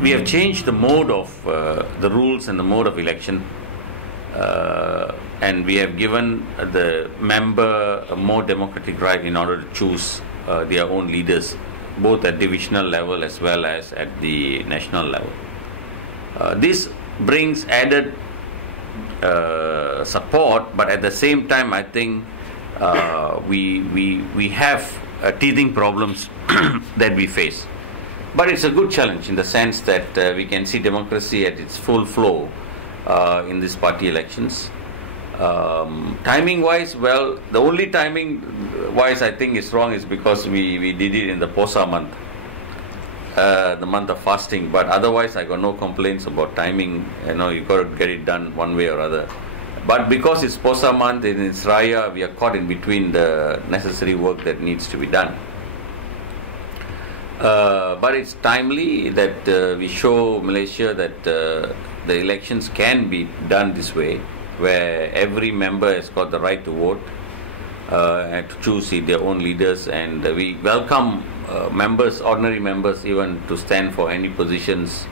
We have changed the mode of the rules and the mode of election, and we have given the member a more democratic right in order to choose their own leaders, both at divisional level as well as at the national level. This brings added support, but at the same time, I think we have teething problems that we face. But it's a good challenge in the sense that we can see democracy at its full flow in these party elections. Timing wise, well, the only timing wise I think is wrong is because we did it in the Posa month, the month of fasting. But otherwise, I got no complaints about timing. You got to get it done one way or other. But because it's Posa month and it's Raya, we are caught in between the necessary work that needs to be done. But it's timely that we show Malaysia that the elections can be done this way, where every member has got the right to vote and to choose their own leaders, and we welcome members, ordinary members, even to stand for any positions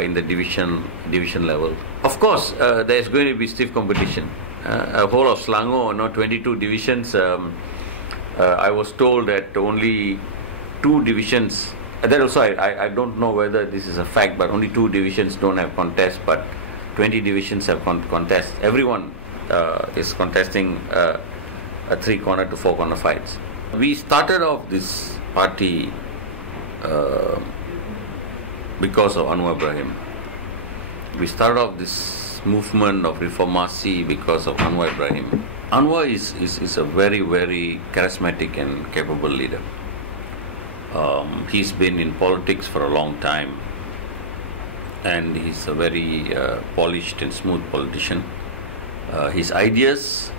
in the division level. Of course, there is going to be stiff competition. A whole of Selangor, 22 divisions. I was told that only 2 divisions. That also, I don't know whether this is a fact, but only 2 divisions don't have contest, but 20 divisions have contest. Everyone is contesting a 3-corner to 4-corner fights. We started off this party because of Anwar Ibrahim. We started off this movement of reformasi because of Anwar Ibrahim. Anwar is a very, very charismatic and capable leader. He's been in politics for a long time, and he's a very polished and smooth politician. His ideas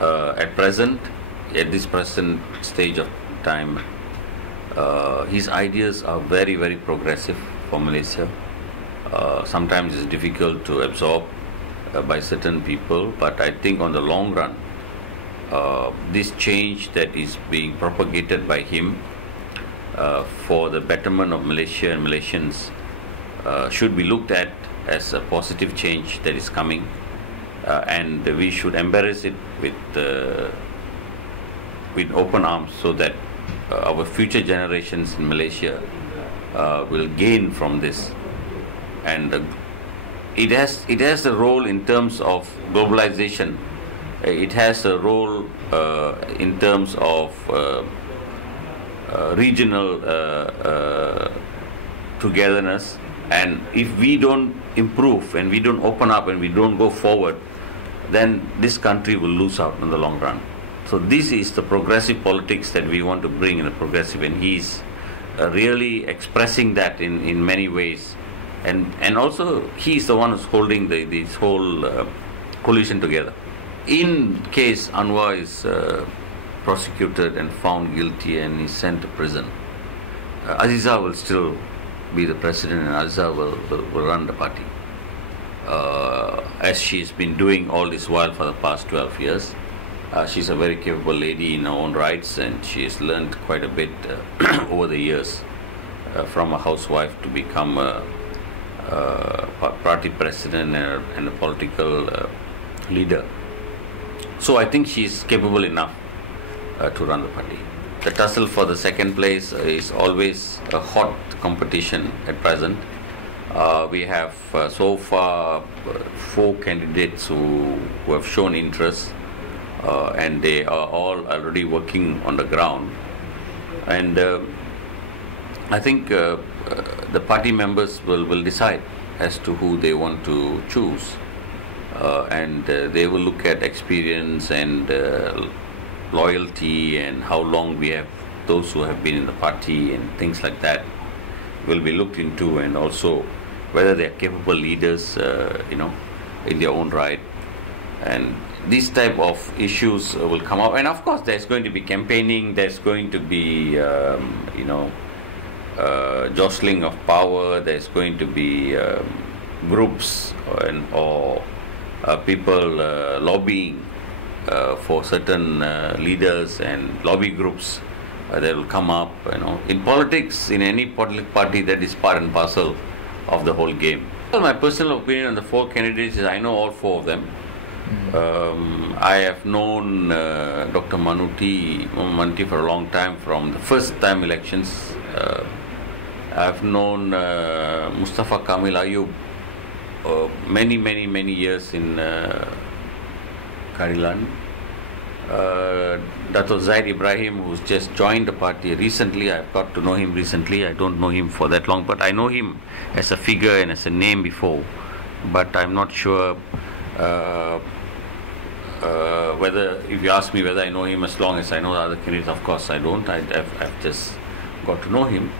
at this present stage of time, his ideas are very, very progressive for Malaysia. Sometimes it's difficult to absorb by certain people, but I think on the long run, this change that is being propagated by him for the betterment of Malaysia and Malaysians should be looked at as a positive change that is coming, and we should embrace it with open arms, so that our future generations in Malaysia will gain from this. And it has a role in terms of globalization. It has a role in terms of regional togetherness, and if we don't improve and we don't open up and we don't go forward, then this country will lose out in the long run. So this is the progressive politics that we want to bring in a progressive, and he's really expressing that in many ways, and also he's the one who's holding this whole coalition together. In case Anwar is prosecuted and found guilty and is sent to prison, Aziza will still be the president, and Aziza will run the party, as she's been doing all this while for the past 12 years. She's a very capable lady in her own rights, and she has learned quite a bit over the years, from a housewife to become a party president and a political leader. So I think she's capable enough to run the party. The tussle for the second place is always a hot competition at present. We have so far 4 candidates who have shown interest, and they are all already working on the ground. And I think the party members will decide as to who they want to choose, and they will look at experience and loyalty and how long we have those who have been in the party and things like that will be looked into, and also whether they are capable leaders, in their own right. And these type of issues will come up, and of course there's going to be campaigning, there's going to be jostling of power, there's going to be groups or people lobbying for certain leaders, and lobby groups that will come up. In politics, in any political party, that is part and parcel of the whole game. Well, my personal opinion on the 4 candidates is I know all 4 of them. I have known Dr. Manuti for a long time, from the first time elections. I've known Mustafa Kamil Ayub many years in Karilan. Dato Zaid Ibrahim, who's just joined the party recently, I've got to know him recently. I don't know him for that long, but I know him as a figure and as a name before. But I'm not sure whether, if you ask me whether I know him as long as I know the other candidates, of course I don't. I've just got to know him.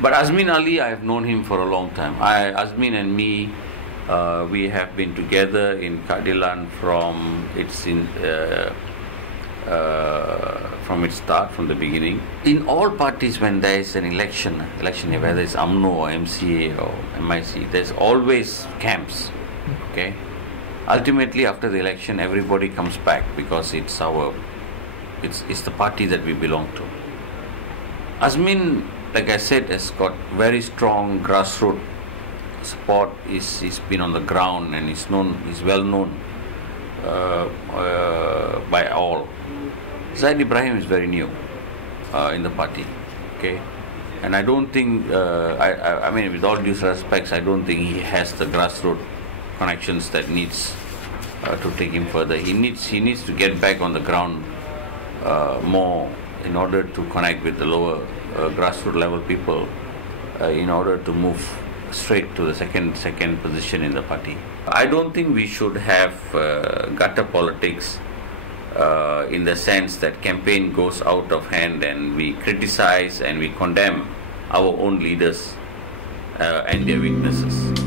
But Azmin Ali, I have known him for a long time. Azmin and me, we have been together in Kadilan from its start, from the beginning. In all parties, when there is an election, whether it's AMNO or MCA or MIC, there's always camps. Okay. Ultimately, after the election, everybody comes back because it's the party that we belong to. Azmin, like I said, has got very strong grassroots support. He's been on the ground and he's well known by all. Zaid Ibrahim is very new in the party, okay, and I don't think, I mean, with all due respects, I don't think he has the grassroots connections that needs to take him further. He needs to get back on the ground more in order to connect with the lower grassroots level people in order to move straight to the second position in the party. I don't think we should have gutter politics in the sense that campaign goes out of hand and we criticize and we condemn our own leaders and their weaknesses.